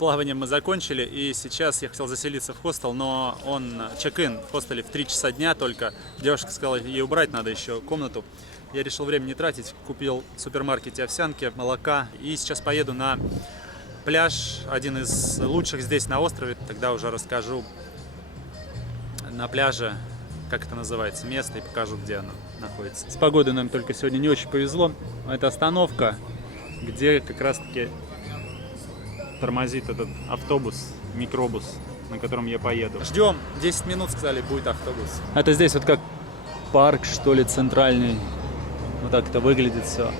плаванием мы закончили, и сейчас я хотел заселиться в хостел, но он чек-ин в хостеле в 3 часа дня только. Девушка сказала, ей убрать надо еще комнату. Я решил время не тратить, купил в супермаркете овсянки, молока, и сейчас поеду на пляж, один из лучших здесь на острове. Тогда уже расскажу на пляже, как это называется, место, и покажу, где оно находится. С погодой нам только сегодня не очень повезло. Это остановка, где как раз-таки тормозит этот автобус, микробус, на котором я поеду. Ждем, 10 минут сказали, будет автобус. Это здесь вот как парк, что ли, центральный. Вот так это выглядит все.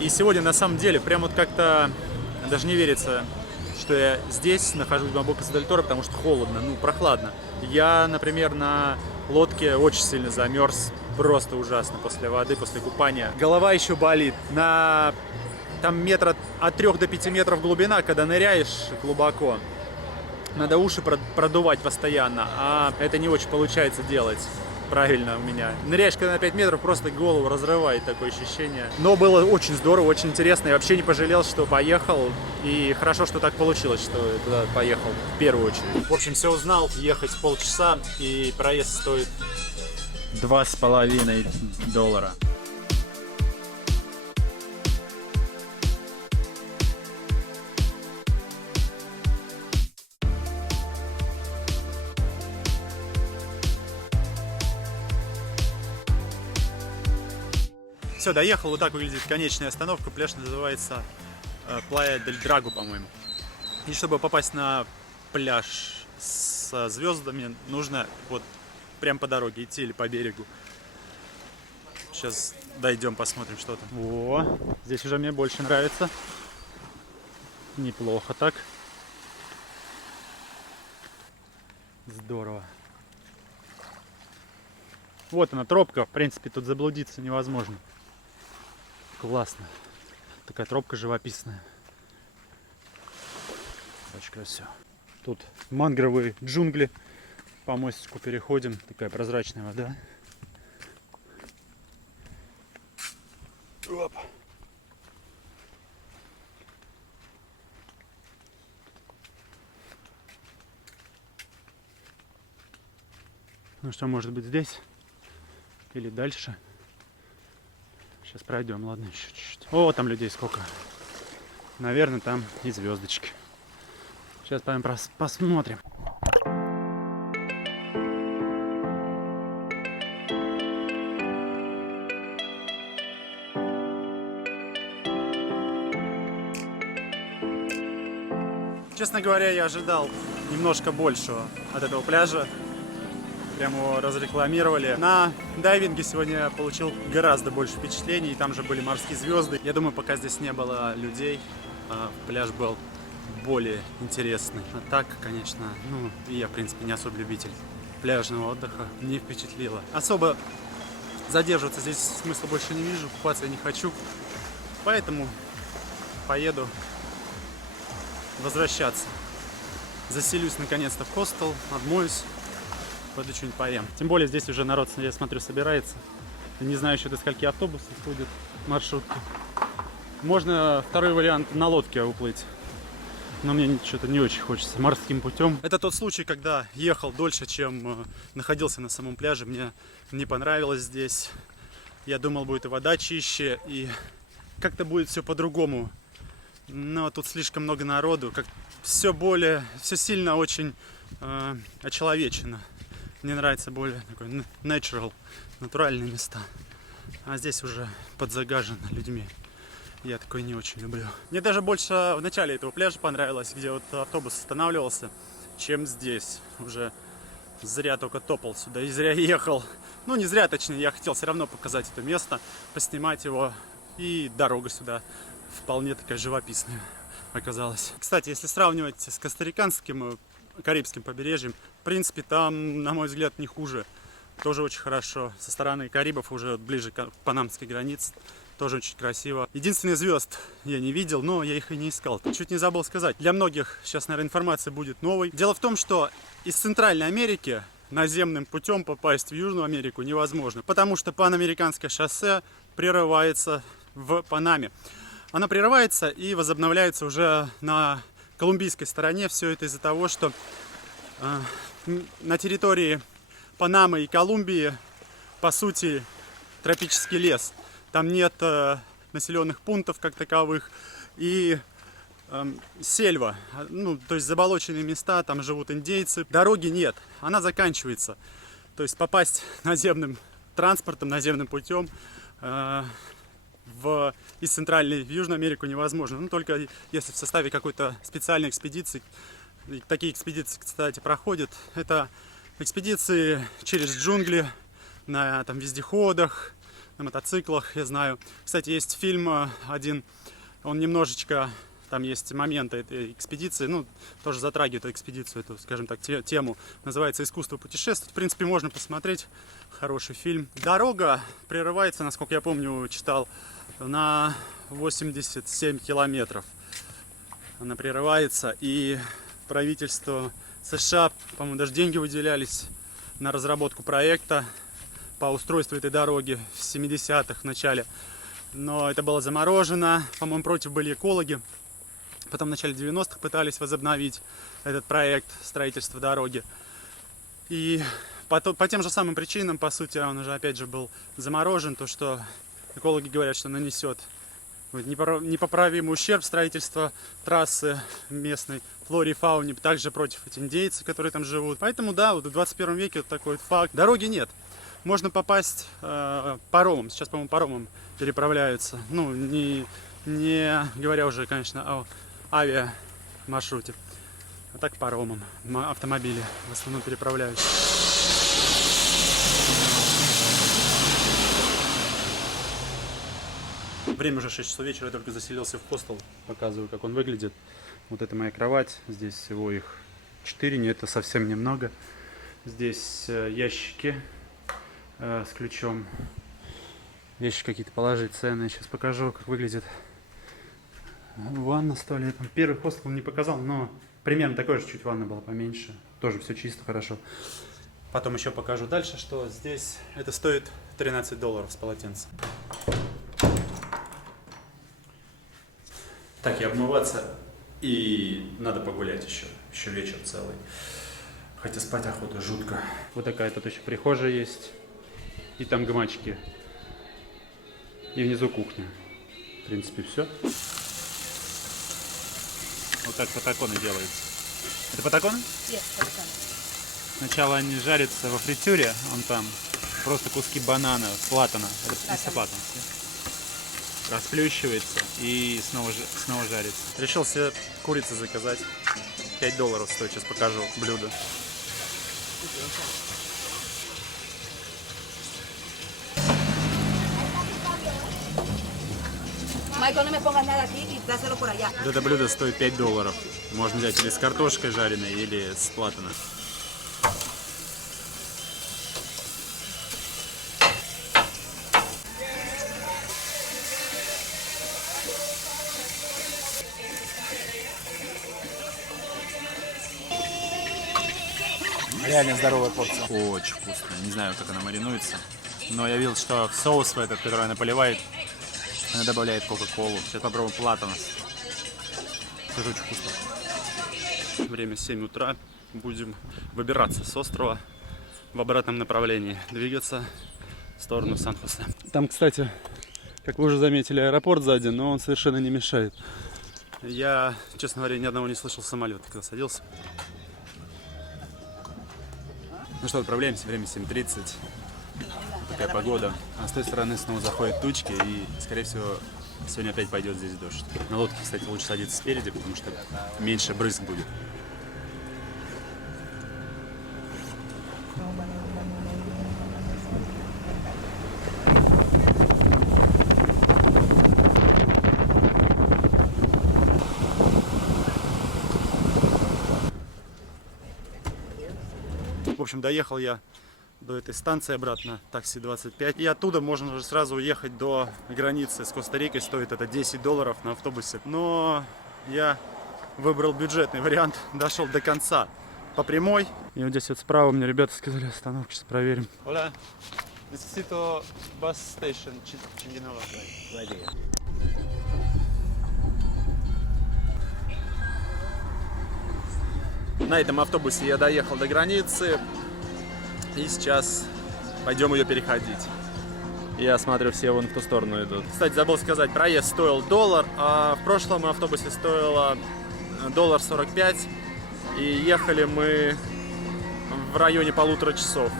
И сегодня на самом деле прям вот как-то даже не верится, что я здесь нахожусь в Бомбока-Дель-Торо, потому что холодно, ну прохладно. Я, например, на лодке очень сильно замерз, просто ужасно после воды, после купания. Голова еще болит. Там метра от 3 до 5 метров глубина, когда ныряешь глубоко. Надо уши продувать постоянно, а это не очень получается делать правильно у меня. Ныряешь когда на 5 метров, просто голову разрывает, такое ощущение. Но было очень здорово, очень интересно. Я вообще не пожалел, что поехал. И хорошо, что так получилось, что я туда поехал в первую очередь. В общем, все узнал, ехать полчаса, и проезд стоит $2,5. Все, доехал, вот так выглядит конечная остановка. Пляж называется Плая дель Драгу, по-моему. И чтобы попасть на пляж со звездами, нужно вот прям по дороге идти или по берегу. Сейчас дойдем, посмотрим, что там. О, здесь уже мне больше нравится. Неплохо так. Здорово. Вот она, тропка. В принципе, тут заблудиться невозможно. Классно. Такая тропка живописная. Очень красиво. Тут мангровые джунгли. По мостику переходим. Такая прозрачная вода. Оп. Ну что, может быть здесь? Или дальше? Сейчас пройдем, ладно, еще чуть-чуть. О, там людей сколько. Наверное, там и звездочки. Сейчас пойдем посмотрим. Честно говоря, я ожидал немножко большего от этого пляжа. Прям его разрекламировали. На дайвинге сегодня я получил гораздо больше впечатлений. Там же были морские звезды. Я думаю, пока здесь не было людей, пляж был более интересный. А так, конечно, ну, и я, в принципе, не особо любитель пляжного отдыха. Не впечатлило. Особо задерживаться здесь смысла больше не вижу. Купаться я не хочу. Поэтому поеду возвращаться. Заселюсь наконец-то в хостел, отмоюсь. Пойду что-нибудь поем. Тем более здесь уже народ, я смотрю, собирается. Не знаю еще до скольки автобусов ходят, маршрутки. Можно второй вариант на лодке уплыть. Но мне что-то не очень хочется. Морским путем. Это тот случай, когда ехал дольше, чем находился на самом пляже. Мне не понравилось здесь. Я думал, будет и вода чище, и как-то будет все по-другому. Но тут слишком много народу. Как все сильно очень очеловечено. Мне нравится более такой natural, натуральные места. А здесь уже подзагажено людьми. Я такой не очень люблю. Мне даже больше в начале этого пляжа понравилось, где вот автобус останавливался, чем здесь. Уже зря только топал сюда и зря ехал. Ну, не зря, точнее, я хотел все равно показать это место, поснимать его. И дорога сюда вполне такая живописная оказалась. Кстати, если сравнивать с костариканским Карибским побережьем, в принципе, там, на мой взгляд, не хуже. Тоже очень хорошо. Со стороны Карибов, уже ближе к панамской границе, тоже очень красиво. Единственных звезд я не видел, но я их и не искал. Чуть не забыл сказать. Для многих сейчас, наверное, информация будет новой. Дело в том, что из Центральной Америки наземным путем попасть в Южную Америку невозможно, потому что панамериканское шоссе прерывается в Панаме. Она прерывается и возобновляется уже на колумбийской стороне. Все это из-за того, что на территории Панамы и Колумбии, по сути, тропический лес. Там нет населенных пунктов как таковых и сельва, ну, то есть заболоченные места, там живут индейцы. Дороги нет, она заканчивается. То есть попасть наземным транспортом, наземным путем из Центральной в Южную Америку невозможно. Ну, только если в составе какой-то специальной экспедиции. И такие экспедиции, кстати, проходят. Это экспедиции через джунгли, на там, вездеходах, на мотоциклах, я знаю. Кстати, есть фильм один, он немножечко, там есть моменты этой экспедиции, ну, тоже затрагивает эту экспедицию, эту, скажем так, тему. Называется «Искусство путешествовать». В принципе, можно посмотреть. Хороший фильм. Дорога прерывается, насколько я помню, читал, на 87 километров. Она прерывается, и правительство США, по-моему, даже деньги выделялись на разработку проекта по устройству этой дороги в 70-х в начале. Но это было заморожено. По-моему, против были экологи. Потом в начале 90-х пытались возобновить этот проект строительства дороги. И по тем же самым причинам, по сути, он уже опять же был заморожен. То, что экологи говорят, что нанесет непоправимый ущерб строительства трассы местной флоре и фауне. Также против этих индейцев, которые там живут. Поэтому, да, вот в 21 веке вот такой вот факт. Дороги нет. Можно попасть паромом. Сейчас, по-моему, паромом переправляются. Ну, не говоря уже, конечно, о авиамаршруте. А так паромом. Автомобили в основном переправляются. Время уже 6 часов вечера, я только заселился в хостел. Показываю, как он выглядит. Вот это моя кровать. Здесь всего их 4, не это совсем немного. Здесь ящики с ключом. Вещи какие-то положить ценные. Сейчас покажу, как выглядит ванна с туалетом. Первый хостел не показал, но примерно такой же, чуть ванна была поменьше. Тоже все чисто, хорошо. Потом еще покажу дальше, что здесь это стоит $13 с полотенцем. Так, и обмываться, и надо погулять еще вечер целый. Хотя спать охота жутко. Вот такая тут еще прихожая есть, и там гамачки, и внизу кухня. В принципе, все. Вот так патаконы делаются. Это патаконы? Нет, патаконы. Сначала они жарятся во фритюре, вон там, просто куски банана, платана, это платана. Расплющивается и снова жарится. Решил себе курицы заказать. $5 стоит. Сейчас покажу блюдо. Это блюдо стоит $5. Можно взять или с картошкой жареной, или с платаной. Реально здоровая порция. Очень вкусная. Не знаю, как она маринуется. Но я видел, что в соус в этот, который она поливает, она добавляет кока-колу. Сейчас попробуем платанос. Тоже очень вкусно. Время 7 утра. Будем выбираться с острова в обратном направлении. Двигаться в сторону Сан-Хосе. Там, кстати, как вы уже заметили, аэропорт сзади, но он совершенно не мешает. Я, честно говоря, ни одного не слышал самолета, когда садился. Ну что, отправляемся, время 7:30. Такая погода. А с той стороны снова заходят тучки, и, скорее всего, сегодня опять пойдет здесь дождь. На лодке, кстати, лучше садиться спереди, потому что меньше брызг будет. В общем, доехал я до этой станции обратно, такси 25. И оттуда можно уже сразу уехать до границы с Коста-Рикой. Стоит это $10 на автобусе. Но я выбрал бюджетный вариант, дошел до конца по прямой. И вот здесь вот справа мне ребята сказали остановку, сейчас проверим. Hola, necesito bus station Chinguinola. На этом автобусе я доехал до границы. И сейчас пойдем ее переходить. Я смотрю, все вон в ту сторону идут. Кстати, забыл сказать, проезд стоил $1, а в прошлом автобусе стоило $1.45. И ехали мы в районе 1,5 часов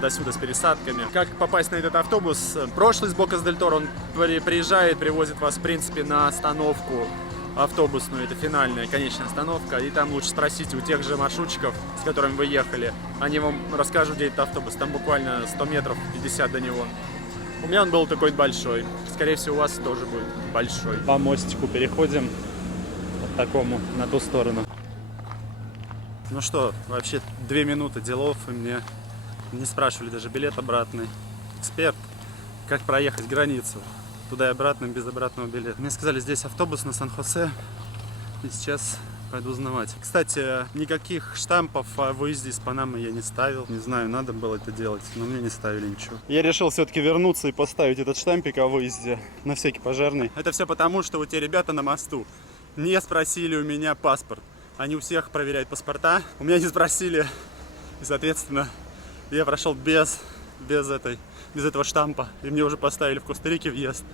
до сюда с пересадками. Как попасть на этот автобус? Прошлый с Бокас-дель-Торо, он приезжает, привозит вас, в принципе, на остановку автобусную. Это финальная, конечная остановка. И там лучше спросите у тех же маршрутчиков, с которыми вы ехали. Они вам расскажут, где этот автобус. Там буквально 100 метров, 50 до него. У меня он был такой большой. Скорее всего, у вас тоже будет большой. По мостику переходим. Вот такому, на ту сторону. Ну что, вообще 2 минуты делов, и мне не спрашивали даже билет обратный. Эксперт, как проехать границу. Туда и обратно, без обратного билета. Мне сказали, здесь автобус на Сан-Хосе. И сейчас пойду узнавать. Кстати, никаких штампов о выезде из Панамы я не ставил. Не знаю, надо было это делать, но мне не ставили ничего. Я решил все-таки вернуться и поставить этот штампик о выезде на всякий пожарный. Это все потому, что вот те ребята на мосту не спросили у меня паспорт. Они у всех проверяют паспорта. У меня не спросили. И, соответственно, я прошел без этого штампа. И мне уже поставили в Коста-Рике въезд,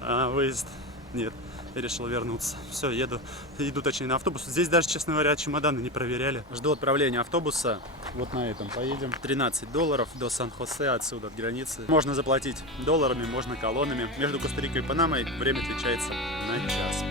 а выезд нет. Я решил вернуться. Все, иду точнее на автобус. Здесь даже, честно говоря, чемоданы не проверяли. Жду отправления автобуса. Вот на этом поедем. $13 до Сан-Хосе, отсюда, от границы. Можно заплатить долларами, можно колоннами. Между Коста-Рикой и Панамой время отличается на час.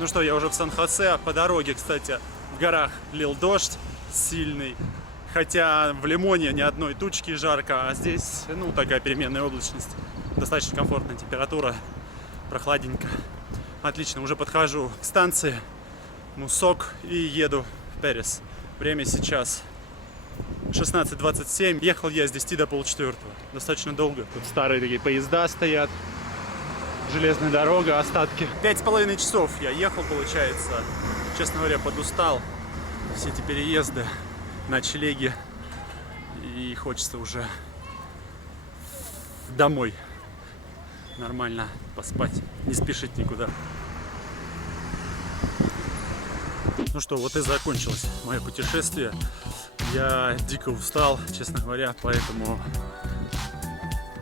Ну что, я уже в Сан-Хосе. По дороге, кстати, в горах лил дождь сильный. Хотя в Лимоне ни одной тучки, жарко, а здесь, ну, такая переменная облачность. Достаточно комфортная температура, прохладненько. Отлично, уже подхожу к станции Мусок и еду в Перес. Время сейчас 16:27. Ехал я с 10 до 3:30. Достаточно долго. Тут старые такие поезда стоят. Железная дорога, остатки. 5,5 часов я ехал, получается. Честно говоря, подустал. Все эти переезды, ночлеги. И хочется уже домой. Нормально поспать, не спешить никуда. Ну что, вот и закончилось мое путешествие. Я дико устал, честно говоря, поэтому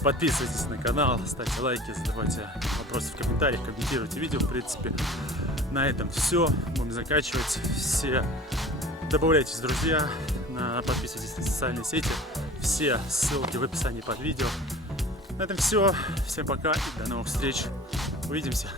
подписывайтесь на канал, ставьте лайки, задавайте вопросы в комментариях, комментируйте видео. В принципе, на этом все. Будем заканчивать. Все добавляйтесь в друзья, подписывайтесь на социальные сети. Все ссылки в описании под видео. На этом все. Всем пока и до новых встреч. Увидимся.